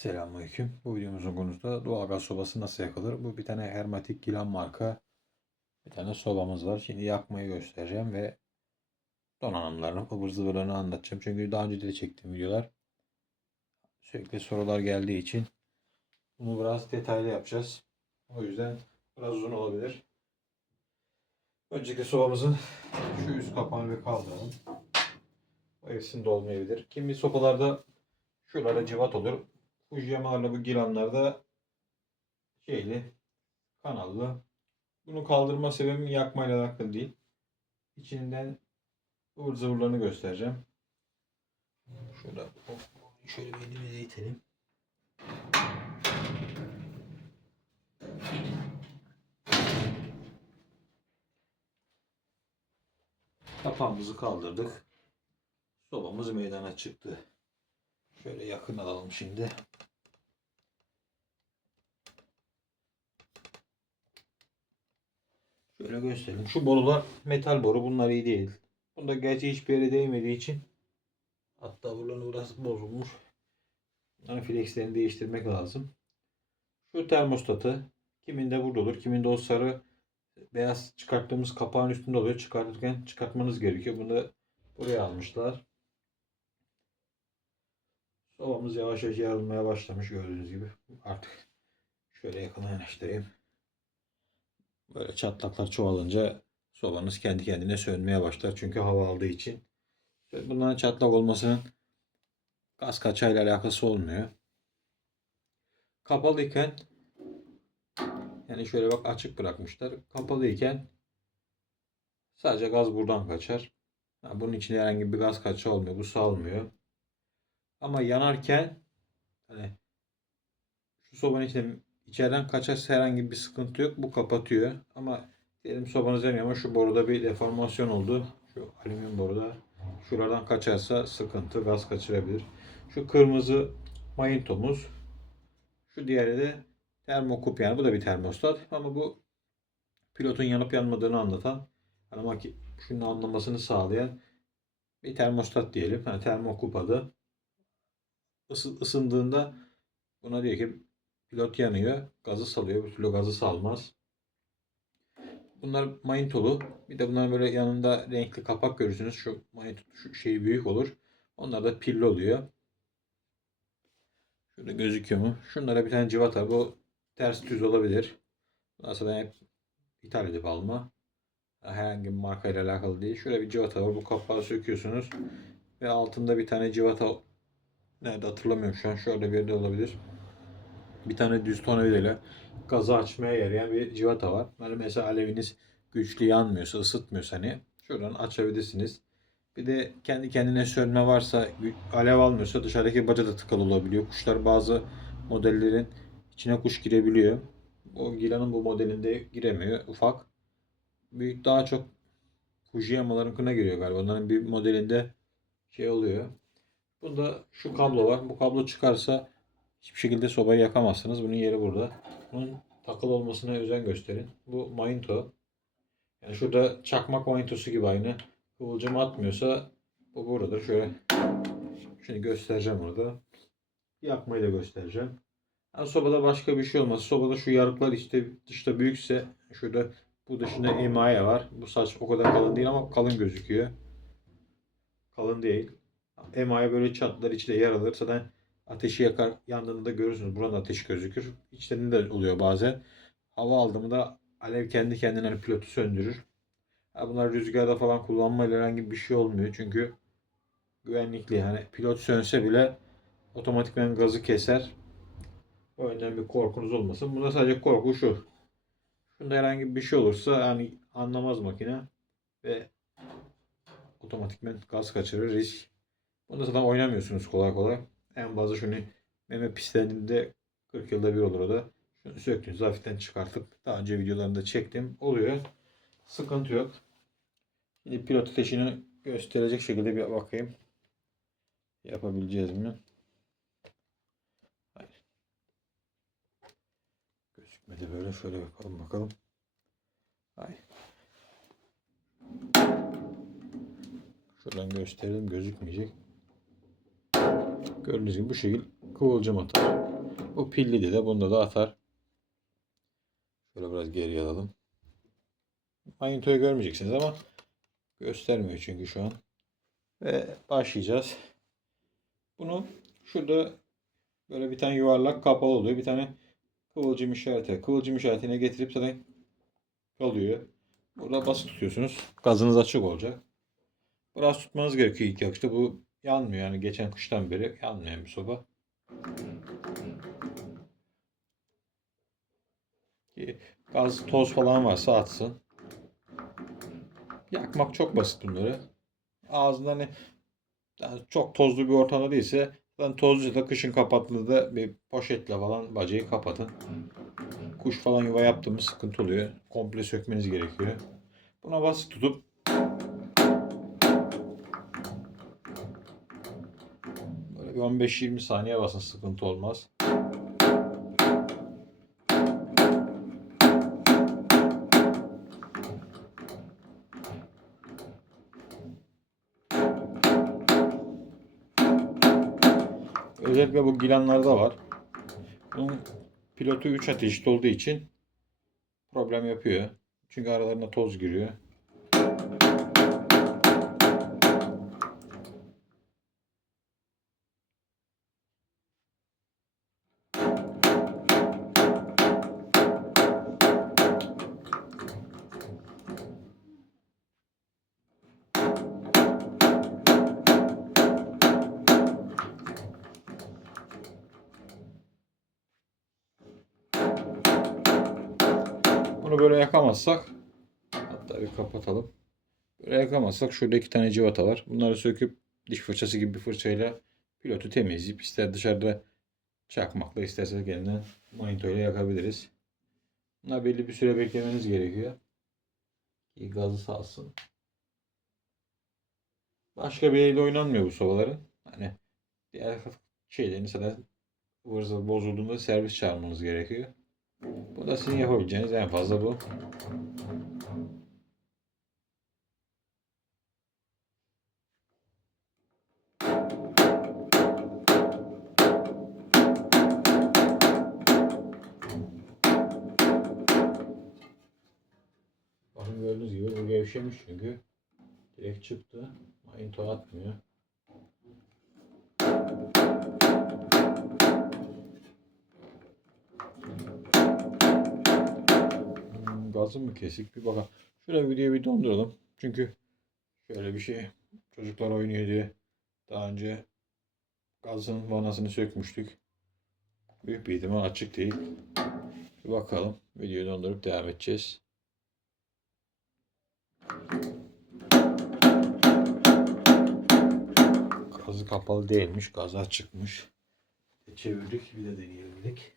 Selamünaleyküm. Bu videomuzun konusu da doğalgaz sobası nasıl yakılır? Bu bir tane Hermetik Gilan marka bir tane sobamız var. Şimdi yakmayı göstereceğim ve donanımlarını, ıvır zıvırlarını anlatacağım. Çünkü daha önce de çektiğim videolar sürekli sorular geldiği için bunu biraz detaylı yapacağız. O yüzden biraz uzun olabilir. Önceki sobamızın şu üst kapağını bir kaldıralım. Bu hepsinde olmayabilir. Kimi sobalarda şuralara civat olur. Fujiyama'larla bu giranlarda şeyli, kanallı. Bunu kaldırma sebebim yakmayla alakalı değil. İçinden ıvır zıvırlarını göstereceğim. Şurada şöyle bir elimize itelim. Kapağımızı kaldırdık. Sobamız meydana çıktı. Şöyle yakın alalım şimdi. Şöyle göstereyim. Şu borular metal boru. Bunlar iyi değil. Bunda gerçi hiçbir yere değmediği için hatta buraların burası bozulmuş. Bunların flexlerini değiştirmek lazım. Şu termostatı kiminde burada olur. Kiminde o sarı beyaz çıkarttığımız kapağın üstünde oluyor. Çıkartırken çıkartmanız gerekiyor. Bunu buraya almışlar. Sobamız yavaş yavaş yarılmaya başlamış gördüğünüz gibi. Artık şöyle yakına yanaştırayım. Böyle çatlaklar çoğalınca sobanız kendi kendine sönmeye başlar. Çünkü hava aldığı için. Bunların çatlak olmasının gaz kaçağıyla alakası olmuyor. Kapalıyken yani şöyle bak açık bırakmışlar. Kapalıyken sadece gaz buradan kaçar. Yani bunun içinde herhangi bir gaz kaçağı olmuyor. Bu salmıyor. Ama yanarken hani şu sobanın içinde içeriden kaçarsa herhangi bir sıkıntı yok. Bu kapatıyor. Ama diyelim sobanız yanıyor ama şu boruda bir deformasyon oldu. Şu alüminyum boruda şuradan kaçarsa sıkıntı gaz kaçırabilir. Şu kırmızı mayıntomuz. Şu diğeri de termokup yani bu da bir termostat ama bu pilotun yanıp yanmadığını anlatan ama ki şunun anlamasını sağlayan bir termostat diyelim. Yani termokup adı ısı, ısındığında buna diyor ki pilot yanıyor. Gazı salıyor. Bir türlü gazı salmaz. Bunlar mayintolu. Bir de bunların böyle yanında renkli kapak görürsünüz. Şu mayint şu şey büyük olur. Onlar da pilli oluyor. Şurada gözüküyor mu? Şunlara bir tane civata. Bu ters düz olabilir. Aslında hep ithal edip alma. Herhangi bir markayla alakalı değil. Şöyle bir civata var. Bu kapağı söküyorsunuz. Ve altında bir tane civata Nerede hatırlamıyorum şu an. Şöyle bir yerde olabilir. Bir tane düz tornavidayla gazı açmaya yarayan bir civata var. Böyle mesela aleviniz güçlü yanmıyorsa, ısıtmıyorsa hani şuradan açabilirsiniz. Bir de kendi kendine sönme varsa, alev almıyorsa dışarıdaki baca da tıkalı olabiliyor. Kuşlar bazı modellerin içine kuş girebiliyor. O Gila'nın bu modelinde giremiyor. Ufak. Büyük daha çok Fujiyama'larınkine giriyor galiba. Onların bir modelinde şey oluyor. Bunda şu kablo var. Bu kablo çıkarsa hiçbir şekilde sobayı yakamazsınız. Bunun yeri burada. Bunun takılı olmasına özen gösterin. Bu mayınto. Yani şurada çakmak mayıntosu gibi aynı. Kıvılcım atmıyorsa bu buradadır. Şöyle şimdi göstereceğim orada. Yakmayı da göstereceğim. Yani sobada başka bir şey olmaz. Sobada şu yarıklar işte dışta büyükse şurada bu dışında emaye var. Bu saç o kadar kalın değil ama kalın gözüküyor. Kalın değil. Emaye böyle çatlar içinde yer alır. Zaten ateşi yakar yandığında görürsünüz. Buranın ateş gözükür. İçlerinde de oluyor bazen. Hava aldığında alev kendi kendine hani pilotu söndürür. Ha bunlar rüzgarda falan kullanmayla herhangi bir şey olmuyor. Çünkü güvenlikli. Yani pilot sönse bile otomatikman gazı keser. O yönden bir korkunuz olmasın. Bunda sadece korku şu. Şunda herhangi bir şey olursa yani anlamaz makine ve otomatikman gaz kaçırır risk. Bunda zaten oynamıyorsunuz kolay kolay. En fazla şunu meme pislendiğinde 40 yılda bir olur o da. Şunu söktüğünüzde hafiften çıkartıp daha önce videolarında çektim. Oluyor. Sıkıntı yok. Şimdi pilot ateşini gösterecek şekilde bir bakayım. Yapabileceğiz mi? Hayır. Gözükmedi böyle. Şöyle bakalım bakalım. Hayır. Şuradan gösterelim gözükmeyecek. Gördüğünüz gibi bu şekil kıvılcım atar. Bu pilli de bunda da atar. Şöyle biraz geriye alalım. Manitoyu görmeyeceksiniz ama göstermiyor çünkü şu an. Ve başlayacağız. Bunu şurada böyle bir tane yuvarlak kapalı oluyor. Bir tane kıvılcım işareti. Kıvılcım işaretine getirip zaten kalıyor. Burada basık tutuyorsunuz. Gazınız açık olacak. Biraz tutmanız gerekiyor ilk yakışta. Bu yanmıyor yani geçen kıştan beri yanmayan bir soba. Ki gaz toz falan varsa atsın. Yakmak çok basit bunları. Ağzında hani yani çok tozlu bir ortamda değilse ben tozlu da kışın kapattığında bir poşetle falan bacayı kapatın. Kuş falan yuva yaptığımız sıkıntı oluyor. Komple sökmeniz gerekiyor. Buna basit tutup bir 15-20 saniye basın sıkıntı olmaz. Özellikle bu gilanlarda var. Bunun pilotu 3 ateşli olduğu için problem yapıyor. Çünkü aralarına toz giriyor. Böyle yakamazsak hatta bir kapatalım. Böyle yakamazsak şurada iki tane civata var. Bunları söküp diş fırçası gibi bir fırçayla pilotu temizleyip ister dışarıda çakmakla isterseniz yeniden monitörle yakabiliriz. Bunlar belli bir süre beklemeniz gerekiyor. Ki gazı salsın. Başka bir elle oynanmıyor bu sobaların. Hani diğer şeylerin mesela ıvır bozulduğunda servis çağırmanız gerekiyor. Bu da sizin yapabileceğiniz en fazla bu. Bakın gördüğünüz gibi bu gevşemiş çünkü. Direkt çıktı. Mayınto atmıyor. Gazı mı kesik bir bakalım. Şöyle videoyu bir donduralım. Çünkü şöyle bir şey çocuklar oynuyor diye daha önce gazın vanasını sökmüştük. Büyük bir ihtimal açık değil. Bir bakalım. Videoyu dondurup devam edeceğiz. Gazı kapalı değilmiş. Gazı açıkmış. Çevirdik. Bir de deneyelim dedik.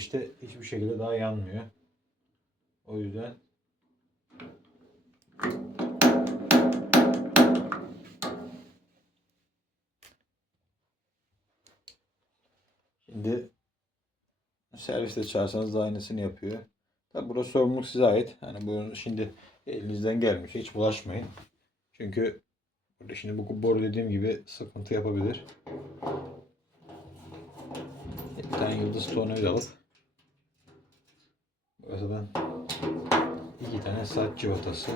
İşte hiçbir şekilde daha yanmıyor. O yüzden Şimdi serviste çağırsanız da aynısını yapıyor. Tabi burası sorumluluk size ait. Hani bu şimdi elinizden gelmiş. Hiç bulaşmayın. Çünkü burada şimdi bu boru dediğim gibi sıkıntı yapabilir. Bir tane yıldız tornavida alıp buradan iki tane saç civatası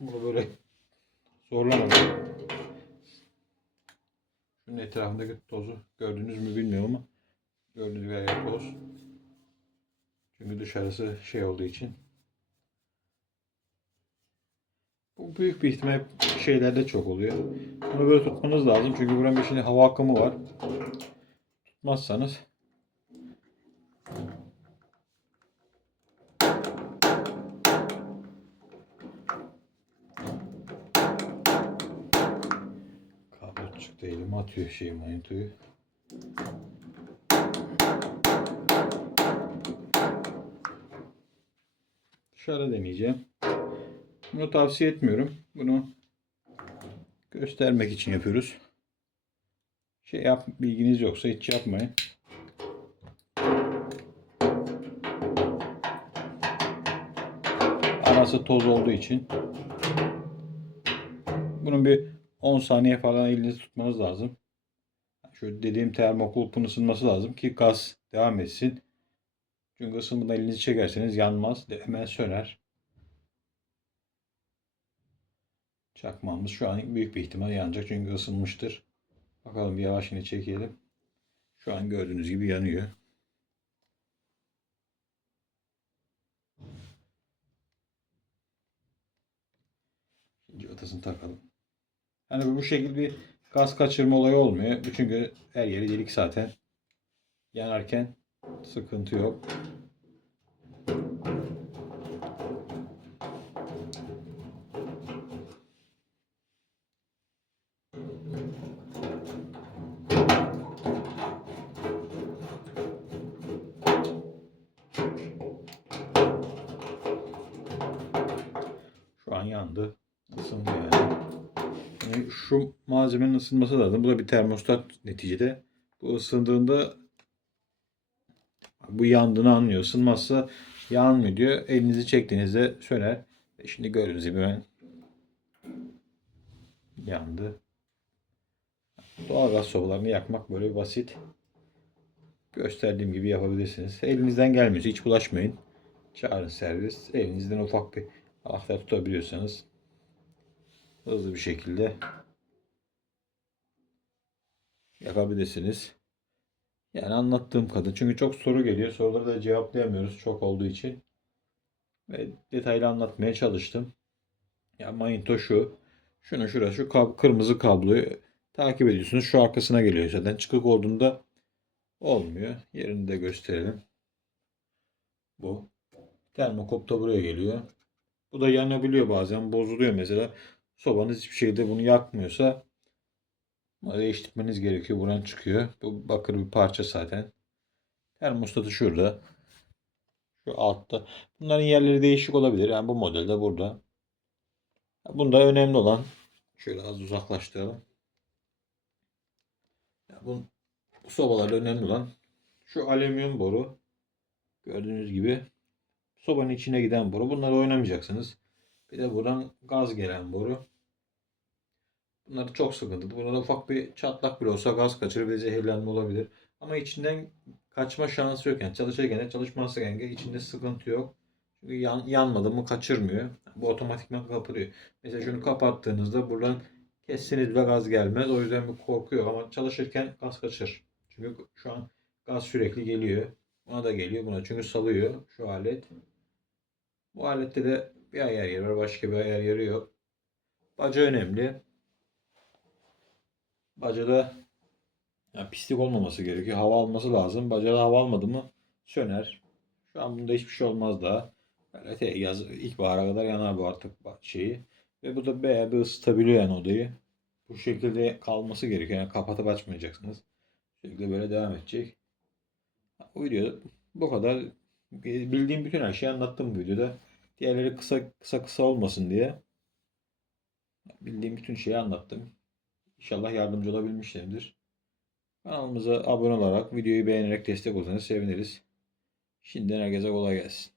bunu böyle zorlamadan şunun etrafındaki tozu gördünüz mü bilmiyorum ama gördüğünüz gibi toz. Çünkü dışarısı şey olduğu için. Bu büyük bir ihtimal şeylerde çok oluyor. Bunu böyle tutmanız lazım. Çünkü buranın içinde hava akımı var. Tutmazsanız kablo çıktı elime atıyor şey manitoyu. Dışarıda deneyeceğim. Bunu tavsiye etmiyorum. Bunu Göstermek için yapıyoruz. Şey yap bilginiz yoksa hiç yapmayın. Arası toz olduğu için bunun bir 10 saniye falan elinizi tutmanız lazım. Şu dediğim termokulpun ısınması lazım ki gaz devam etsin. Çünkü ısınmadan elinizi çekerseniz yanmaz. Hemen söner. Çakmağımız şu an büyük bir ihtimal yanacak çünkü ısınmıştır. Bakalım bir yavaş yine çekelim. Şu an gördüğünüz gibi yanıyor. Cıvatasını takalım. Yani bu şekilde bir gaz kaçırma olayı olmuyor. Çünkü her yeri delik zaten. Yanarken sıkıntı yok. Malzemenin ısınması lazım. Bu da bir termostat neticede. Bu ısındığında bu yandığını anlıyor. Isınmazsa yanmıyor diyor. Elinizi çektiğinizde söner. E Şimdi gördüğünüz gibi ben yandı. Doğalgaz sobalarını yakmak böyle basit. Gösterdiğim gibi yapabilirsiniz. Elinizden gelmiyorsa hiç bulaşmayın. Çağırın servis. Elinizden ufak bir anahtar tutabiliyorsanız hızlı bir şekilde yakabilirsiniz. Yani anlattığım kadar. Çünkü çok soru geliyor. Soruları da cevaplayamıyoruz çok olduğu için. Ve detaylı anlatmaya çalıştım. Ya manito şu. Şunu şurası şu kab kırmızı kabloyu takip ediyorsunuz. Şu arkasına geliyor zaten. Çıkık olduğunda olmuyor. Yerini de gösterelim. Bu. Termokop da buraya geliyor. Bu da yanabiliyor bazen. Bozuluyor mesela. Sobanız hiçbir şeyde bunu yakmıyorsa değiştirmeniz gerekiyor. Buradan çıkıyor. Bu bakır bir parça zaten. Termostatı şurada. Şu altta. Bunların yerleri değişik olabilir. Yani bu modelde burada. Bunda önemli olan şöyle az uzaklaştıralım. Ya bu, bu sobalarda önemli olan şu alüminyum boru. Gördüğünüz gibi sobanın içine giden boru. Bunları oynamayacaksınız. Bir de buradan gaz gelen boru. Bunlar çok sıkıntılı. Burada ufak bir çatlak bile olsa gaz kaçırır ve zehirlenme olabilir. Ama içinden kaçma şansı yok. Yani çalışırken de çalışmazken de içinde sıkıntı yok. Çünkü yan, yanmadı mı kaçırmıyor. Bu otomatikman kapatıyor. Mesela şunu kapattığınızda buradan kesseniz ve gaz gelmez. O yüzden bir korku yok ama çalışırken gaz kaçır. Çünkü şu an gaz sürekli geliyor. Buna da geliyor buna çünkü salıyor şu alet. Bu alette de bir ayar yeri var. Başka bir ayar yeri yok. Baca önemli. Bacada ya pislik olmaması gerekiyor. Hava alması lazım. Bacada hava almadı mı söner. Şu an bunda hiçbir şey olmaz daha. Böyle te- yaz, ilkbahara kadar yanar bu artık şeyi. Ve bu da bayağı bir ısıtabiliyor yani odayı. Bu şekilde kalması gerekiyor. Yani kapatıp açmayacaksınız. Şekilde böyle devam edecek. Bu video bu kadar. Bildiğim bütün her şeyi anlattım bu videoda. Diğerleri kısa kısa kısa olmasın diye. Bildiğim bütün şeyi anlattım. İnşallah yardımcı olabilmişimdir. Kanalımıza abone olarak, videoyu beğenerek destek olursanız seviniriz. Şimdiden herkese kolay gelsin.